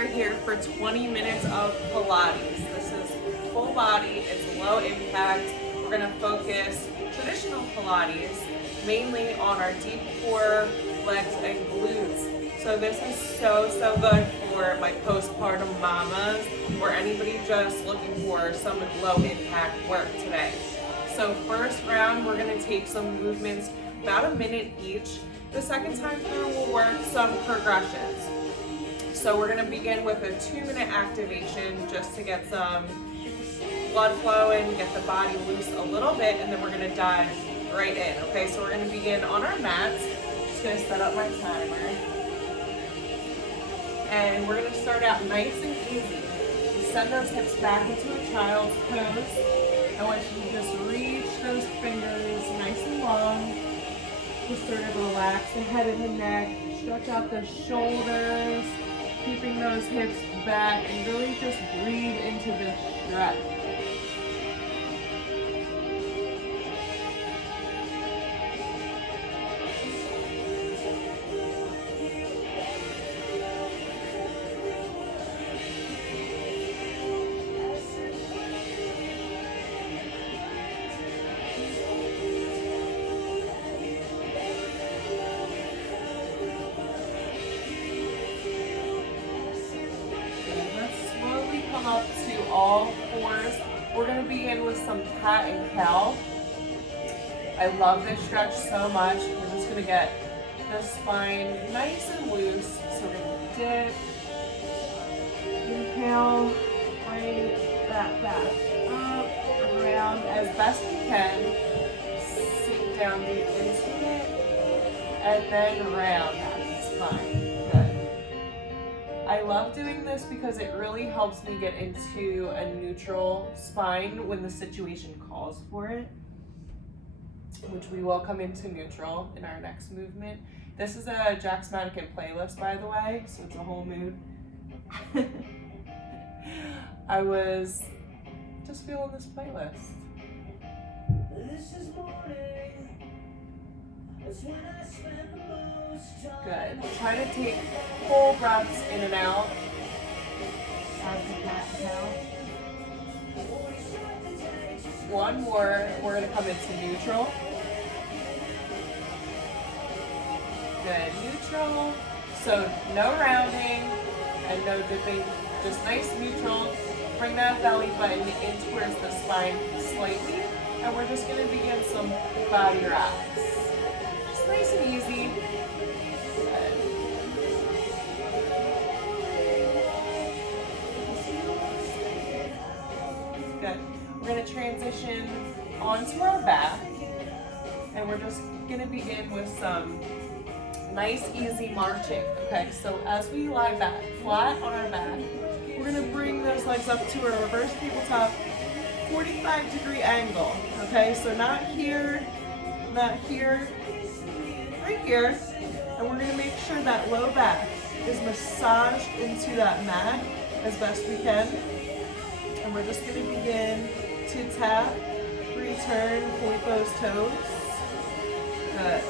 are here for 20 minutes of Pilates. This is full body, it's low impact. We're gonna focus traditional Pilates mainly on our deep core, legs, and glutes. So this is so good for my postpartum mamas or anybody just looking for some low impact work today. So first round, we're gonna take some movements, about a minute each. The second time through, we'll work some progressions. So we're gonna begin with a 2-minute activation just to get some blood flowing, get the body loose a little bit, and then we're gonna dive right in, okay? So we're gonna begin on our mats. Just gonna set up my timer. And we're gonna start out nice and easy. Send those hips back into a child's pose. I want you to just reach those fingers nice and long. Just sort of relax the head and the neck, stretch out the shoulders, keeping those hips back, and really just breathe into this stretch. Up to all fours. We're going to begin with some cat and cow. I love this stretch so much. We're just going to get the spine nice and loose. So we're going to dip, inhale, bring that back up, around as best we can. Sink down deep into it, and then round that spine. I love doing this because it really helps me get into a neutral spine when the situation calls for it, which we will come into neutral in our next movement. This is a Jack's Mannequin playlist, by the way, so it's a whole mood. I was just feeling this playlist. This is morning. Good. Try to take full breaths in and out. One more. We're going to come into neutral. Good. Neutral. So no rounding and no dipping. Just nice neutral. Bring that belly button in towards the spine slightly. And we're just going to begin some body rocks. Nice and easy. Good. We're going to transition onto our back, and we're just going to begin with some nice, easy marching. Okay, so as we lie back flat on our back, we're going to bring those legs up to a reverse tabletop, 45-degree angle. Okay, so not here, not here. Right here, and we're going to make sure that low back is massaged into that mat as best we can. And we're just going to begin to tap, return, point those toes. Good.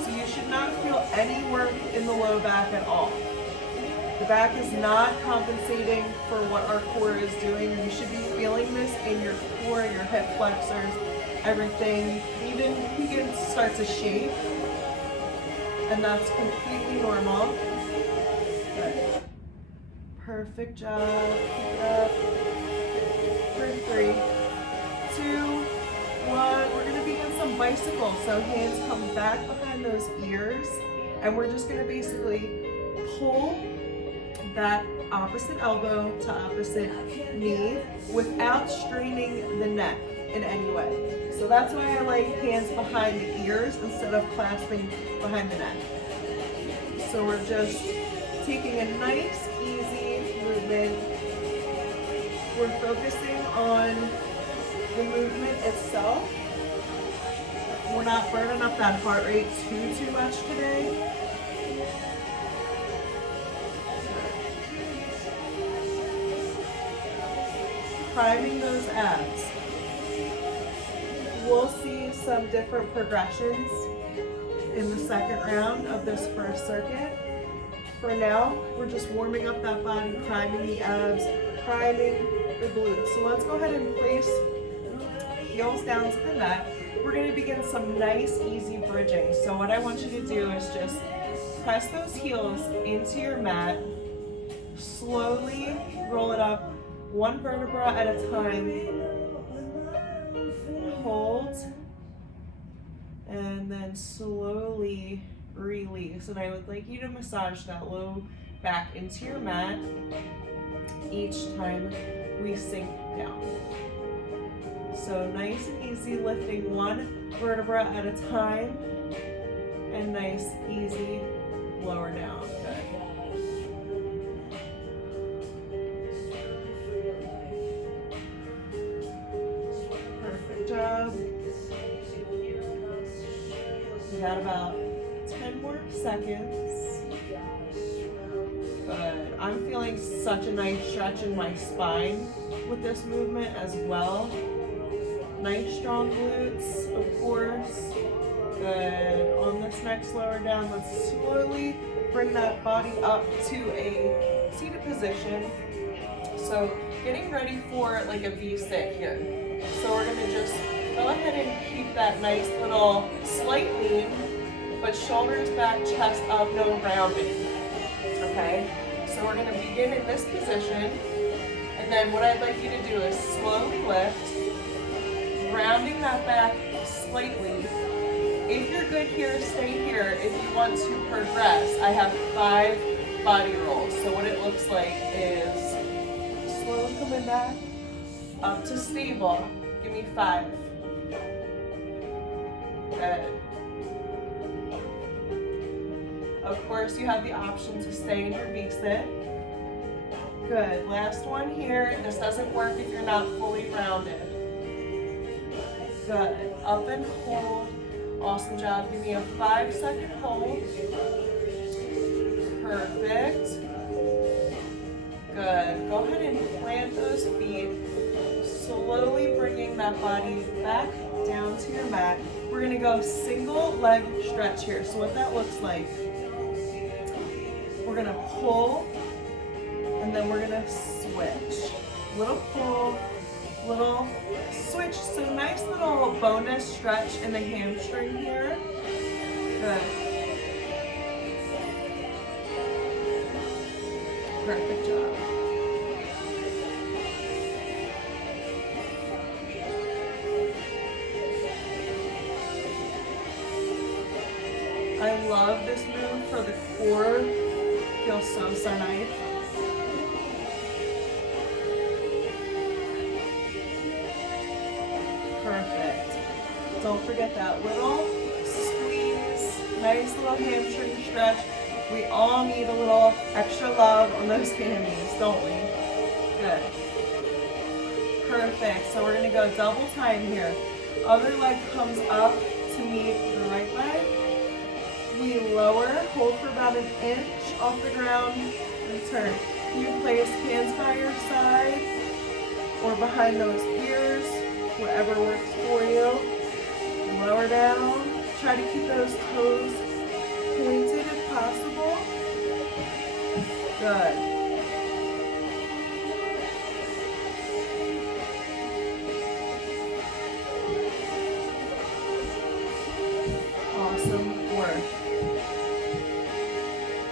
So you should not feel any work in the low back at all. The back is not compensating for what our core is doing. You should be feeling this in your core, your hip flexors, everything even begins to start to shake, and that's completely normal. Good. Perfect job. Keep it up. For 3, 2, 1. We're going to begin some bicycles. So hands come back behind those ears, and we're just going to basically pull that opposite elbow to opposite knee without straining the neck in any way. So that's why I like hands behind the ears instead of clasping behind the neck. So we're just taking a nice, easy movement. We're focusing on the movement itself. We're not burning up that heart rate too much today. Priming those abs. We'll see some different progressions in the second round of this first circuit. For now, we're just warming up that body, priming the abs, priming the glutes. So let's go ahead and place heels down to the mat. We're going to begin some nice, easy bridging. So what I want you to do is just press those heels into your mat, slowly roll it up one vertebra at a time, hold, and then slowly release. And I would like you to massage that low back into your mat each time we sink down. So nice and easy, lifting one vertebra at a time, and nice, easy, lower down. Good. Perfect job. We got about 10 more seconds. Good. I'm feeling such a nice stretch in my spine with this movement as well. Nice strong glutes, of course. Good. On this next lower down, let's slowly bring that body up to a seated position. So getting ready for like a V-sit here. So we're gonna just go ahead and keep that nice little slight lean, but shoulders back, chest up, no rounding. Okay? So we're gonna begin in this position, and then what I'd like you to do is slowly lift, rounding that back slightly. If you're good here, stay here. If you want to progress, I have 5 body rolls. So what it looks like is slowly coming back up to stable. Give me 5. Good. Of course, you have the option to stay in your V-sit. Good. Last one here. This doesn't work if you're not fully rounded. Good. Up and hold. Awesome job. Give me a 5-second hold. Perfect. Good. Go ahead and plant those feet. Slowly bringing that body back down to your mat. We're going to go single leg stretch here. So what that looks like, we're going to pull, and then we're going to switch. Little pull, little switch. So nice little bonus stretch in the hamstring here. Good. Perfect job. I love this move for the core. Feels so nice. Perfect. Don't forget that little squeeze, nice little hamstring stretch. We all need a little extra love on those hammies, don't we? Good. Perfect. So we're going to go double time here. Other leg comes up to meet the right leg. We lower, hold for about an inch off the ground, and turn. You place hands by your side or behind those ears, whatever works for you. Lower down. Try to keep those toes pointed if possible. Good. Awesome work.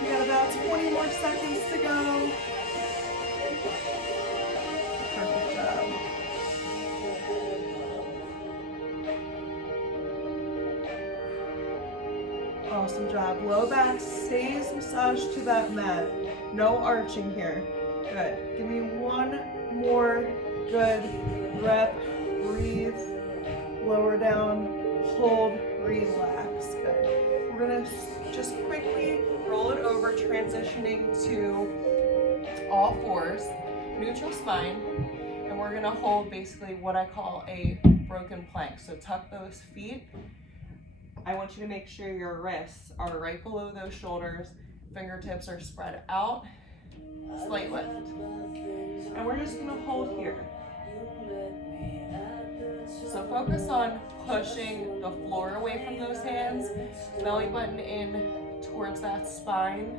We got about 20 more seconds to go. Perfect job. Awesome job. Low back stays massaged to that mat. No arching here. Good. Give me one more good rep. Breathe. Lower down. Hold. Relax. Good. We're going to just quickly roll it over, transitioning to all fours, neutral spine, and we're going to hold basically what I call a broken plank. So tuck those feet. I want you to make sure your wrists are right below those shoulders, fingertips are spread out, slight lift. And we're just going to hold here. So focus on pushing the floor away from those hands, belly button in towards that spine,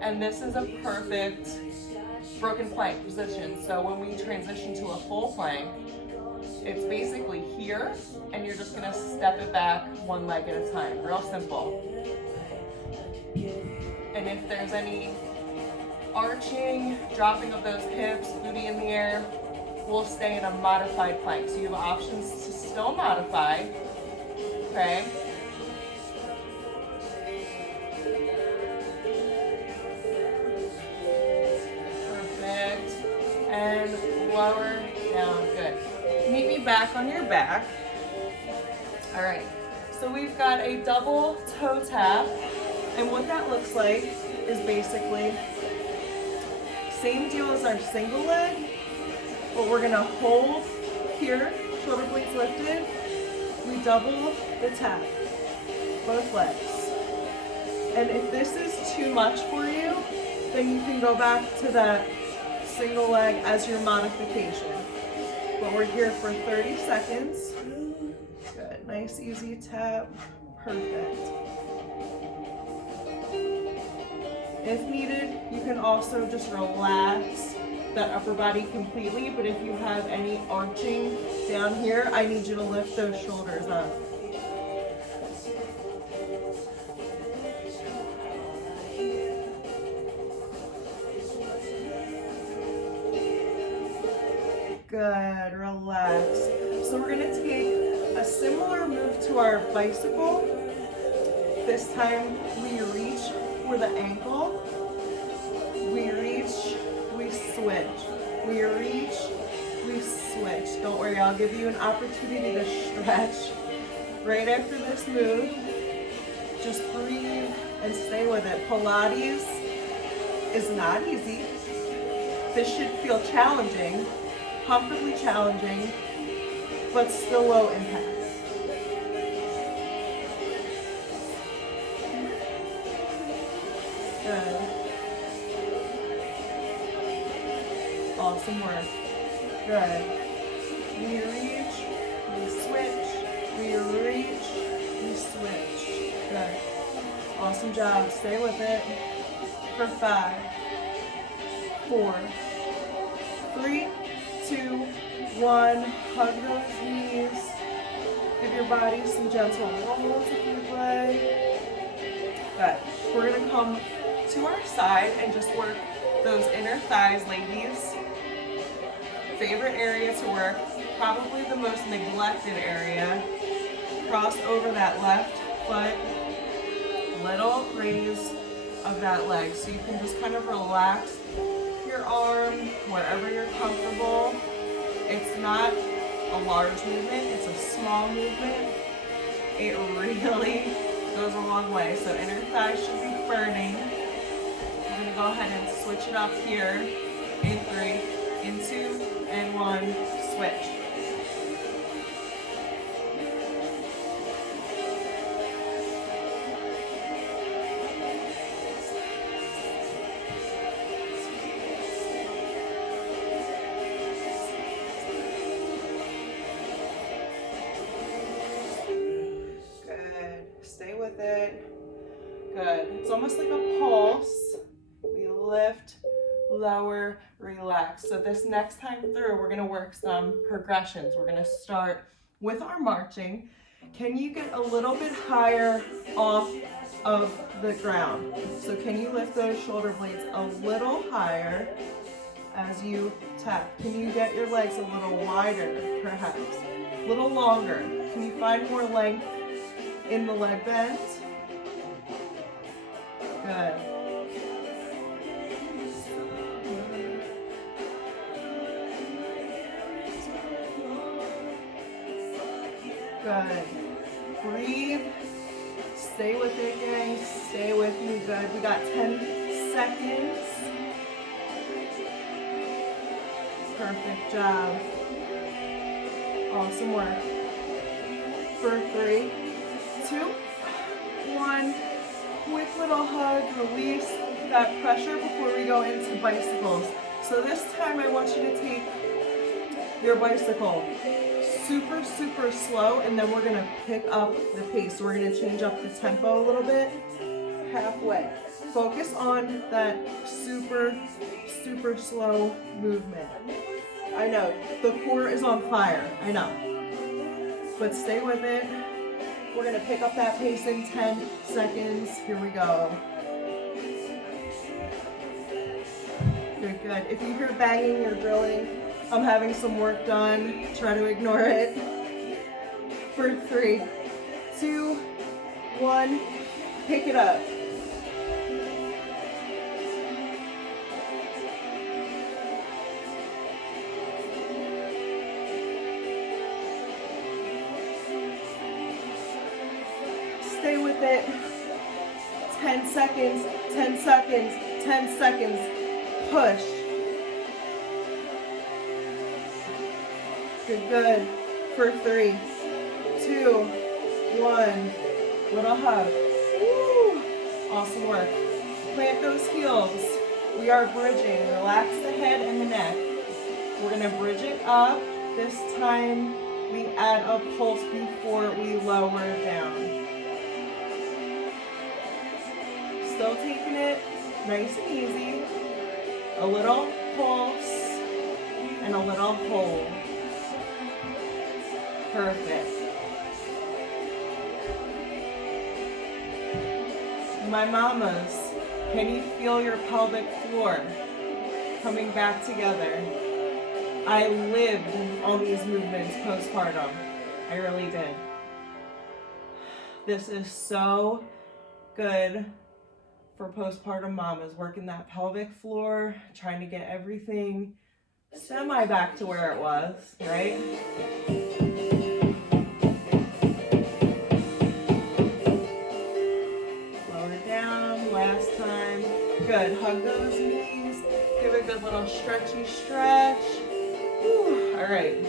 And this is a perfect broken plank position. So when we transition to a full plank, it's basically here, and you're just gonna step it back one leg at a time. Real simple. And if there's any arching, dropping of those hips, booty in the air, we'll stay in a modified plank. So you have options to still modify, okay? Perfect. And lower down, good. Meet me back on your back. All right, so we've got a double toe tap, and what that looks like is basically same deal as our single leg, but we're gonna hold here, shoulder blades lifted. We double the tap, both legs. And if this is too much for you, then you can go back to that single leg as your modification. But we're here for 30 seconds. Good, nice easy tap, perfect. If needed, you can also just relax that upper body completely, but if you have any arching down here, I need you to lift those shoulders up. Good, relax. So we're gonna take a similar move to our bicycle. This time we reach for the ankle, we reach, we switch, we reach, we switch. Don't worry, I'll give you an opportunity to stretch right after this move. Just breathe and stay with it. Pilates is not easy. This should feel challenging, comfortably challenging, but still low impact. Good. Awesome work. Good. We reach, we switch, we reach, we switch. Good. Awesome job. Stay with it for 5, 4, 3, 2, 1. Hug those knees. Give your body some gentle rolls if you'd like. Good. We're going to come to our side and just work those inner thighs, ladies. Favorite area to work, probably the most neglected area. Cross over that left foot, little raise of that leg. So you can just kind of relax your arm wherever you're comfortable. It's not a large movement, it's a small movement. It really goes a long way. So inner thighs should be burning. We're gonna go ahead and switch it up here in 3, in 2, and 1, switch. Stay with it. Good. It's almost like a pulse. We lift, lower, relax. So this next time through, we're going to work some progressions. We're going to start with our marching. Can you get a little bit higher off of the ground? So can you lift those shoulder blades a little higher as you tap? Can you get your legs a little wider, perhaps? A little longer? Can you find more length in the leg bend? Good. Good. Breathe. Stay with it, gang. Stay with me. Good. We got 10 seconds. Perfect job. Awesome work. For 3, 2, 1. Quick little hug. Release that pressure before we go into bicycles. So this time I want you to take your bicycle super, super slow, and then we're gonna pick up the pace. So we're gonna change up the tempo a little bit. Halfway. Focus on that super, super slow movement. I know, the core is on fire, I know. But stay with it. We're gonna pick up that pace in 10 seconds. Here we go. Good, good. If you hear banging or drilling, I'm having some work done. Try to ignore it. For 3, 2, 1, pick it up. Stay with it. 10 seconds, 10 seconds, 10 seconds. Push. Good, good. For 3, 2, 1. Little hug. Woo. Awesome work. Plant those heels. We are bridging. Relax the head and the neck. We're going to bridge it up. This time we add a pulse before we lower down. Still taking it nice and easy. A little pulse and a little hold. Perfect. My mamas, can you feel your pelvic floor coming back together? I lived on these movements postpartum. I really did. This is so good for postpartum mamas, working that pelvic floor, trying to get everything semi back to where it was, right? Lower down, last time. Good, hug those knees, give a good little stretchy stretch. Whew. All right,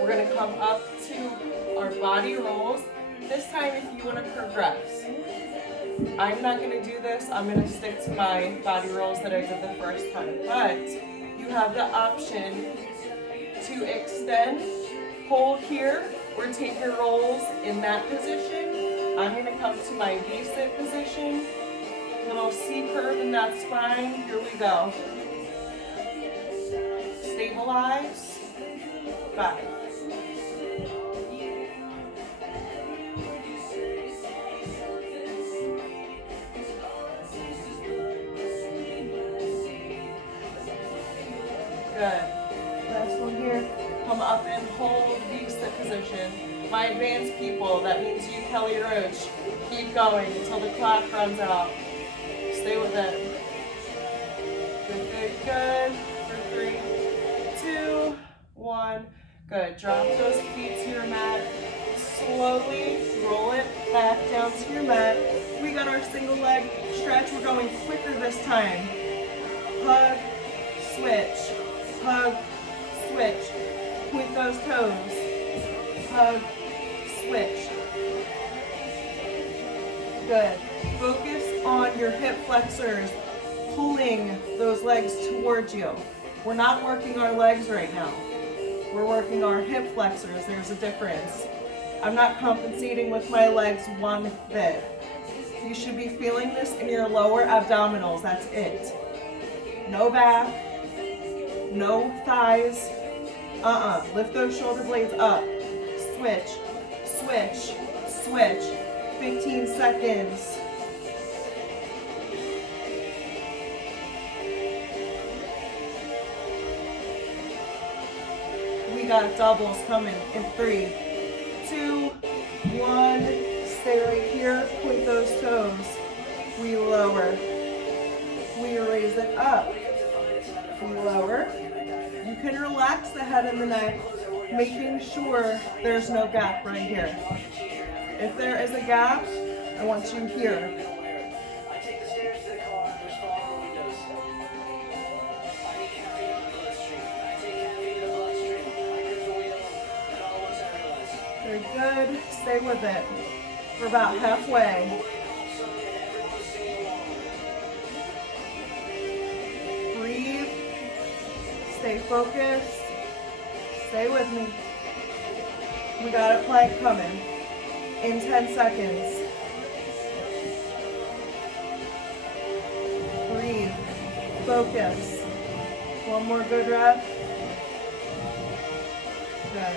we're gonna come up to our body rolls. This time if you wanna progress. I'm not going to do this. I'm going to stick to my body rolls that I did the first time. But you have the option to extend, hold here, or take your rolls in that position. I'm going to come to my V-sit position. Little C curve in that spine. Here we go. Stabilize. 5. Good. Last one here. Come up and hold V-sit position. My advanced people, that means you, Kelly Roach, keep going until the clock runs out. Stay with it. Good, good, good. For 3, 2, 1. Good. Drop those feet to your mat. Slowly roll it back down to your mat. We got our single leg stretch. We're going quicker this time. Hug, switch. Hug, switch. Point those toes. Hug, switch. Good. Focus on your hip flexors, pulling those legs towards you. We're not working our legs right now. We're working our hip flexors. There's a difference. I'm not compensating with my legs one bit. You should be feeling this in your lower abdominals. That's it. No back. No thighs. Lift those shoulder blades up. Switch, switch, switch. 15 seconds. We got doubles coming in 3, 2, 1. Stay right here. Point those toes. We lower. We raise it up. We lower. You can relax the head and the neck, making sure there's no gap right here. If there is a gap, I want you here. Very good. Stay with it. We're about halfway. Breathe. Stay focused. Stay with me. We got a plank coming in 10 seconds. Focus. One more good rep. Good.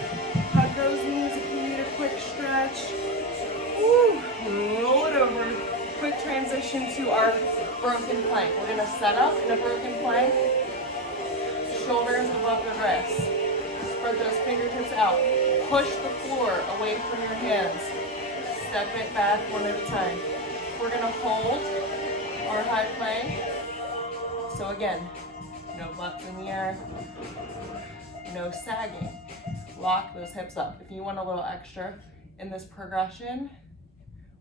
Hug those knees if you need a quick stretch. Woo. Roll it over. Quick transition to our broken plank. We're going to set up in a broken plank. Shoulders above the wrists. Spread those fingertips out. Push the floor away from your hands. Step it back one at a time. We're going to hold our high plank. So again, no butts in the air, no sagging. Lock those hips up. If you want a little extra in this progression,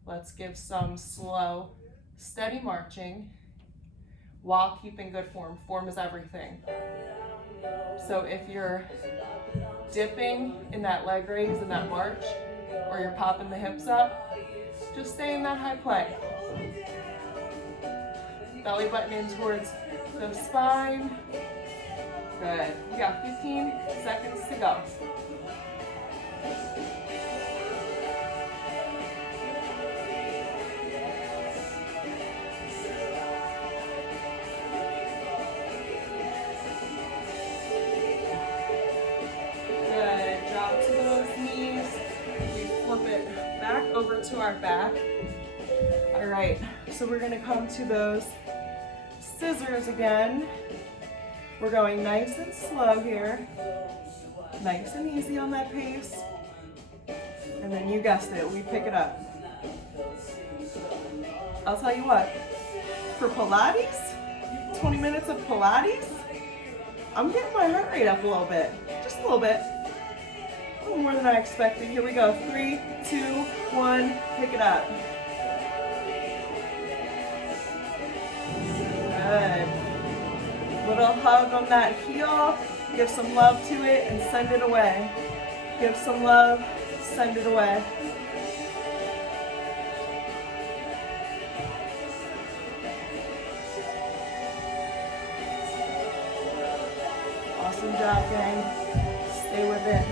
let's give some slow, steady marching while keeping good form. Form is everything. So if you're dipping in that leg raise in that march, or you're popping the hips up, just stay in that high plank. Belly button in towards the spine. Good. We got 15 seconds to go. Good. Drop to those knees. We flip it back over to our back. All right. So we're going to come to those scissors again. We're going nice and slow here. Nice and easy on that pace. And then you guessed it, we pick it up. I'll tell you what, for Pilates, 20 minutes of Pilates, I'm getting my heart rate up a little bit. Just a little bit. A little more than I expected. Here we go. 3, 2, 1, pick it up. Good. Little hug on that heel. Give some love to it and send it away. Give some love, send it away. Awesome job, gang. Stay with it.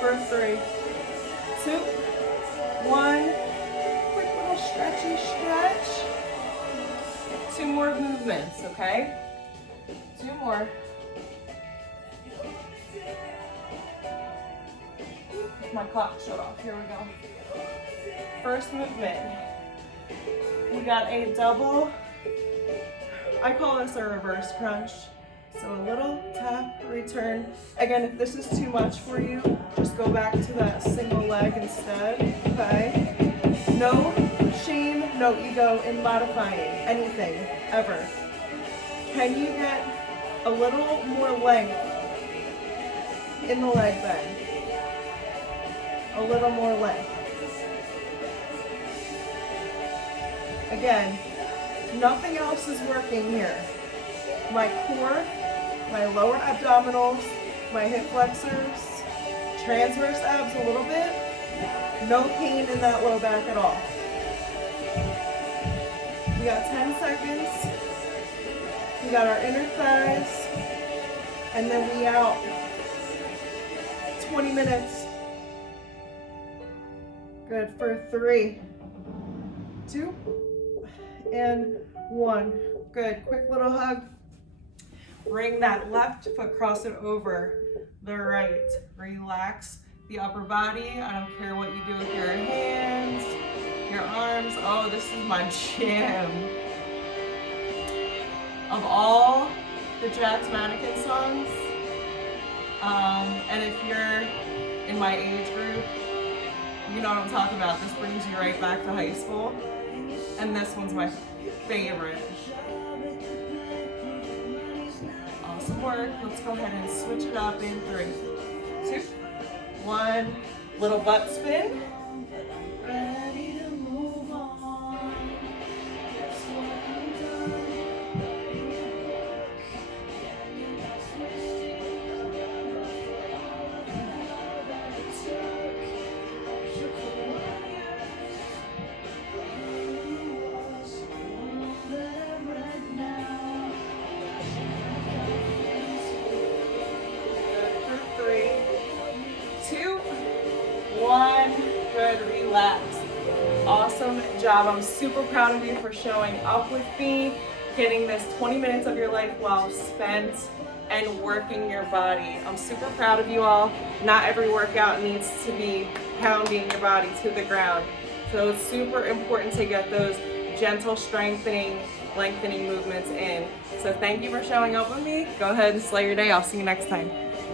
For 3, 2, 1. Quick little stretchy stretch. 2 more movements, okay? 2 more. My clock shut off. Here we go. First movement. We got a double. I call this a reverse crunch. So a little tap, return. Again, if this is too much for you, just go back to that single leg instead, okay? No shame, no ego in modifying anything, ever. Can you get a little more length in the leg bend? A little more length. Again, nothing else is working here. My core, my lower abdominals, my hip flexors, transverse abs a little bit. No pain in that low back at all. We got 10 seconds. We got our inner thighs. And then we out 20 minutes. Good for 3, 2, and 1. Good. Quick little hug. Bring that left foot, cross it over the right. Relax the upper body. I don't care what you do with your hands, your arms. Oh, this is my jam. Of all the Jack's Mannequin songs, and if you're in my age group, you know what I'm talking about. This brings you right back to high school. And this one's my favorite. Awesome work. Let's go ahead and switch it up in 3, 2, 1. Little butt spin. Ready to move on. Guess what I'm done. Relax. Awesome job. I'm super proud of you for showing up with me, getting this 20 minutes of your life well spent and working your body. I'm super proud of you all. Not every workout needs to be pounding your body to the ground. So it's super important to get those gentle strengthening, lengthening movements in. So thank you for showing up with me. Go ahead and slay your day. I'll see you next time.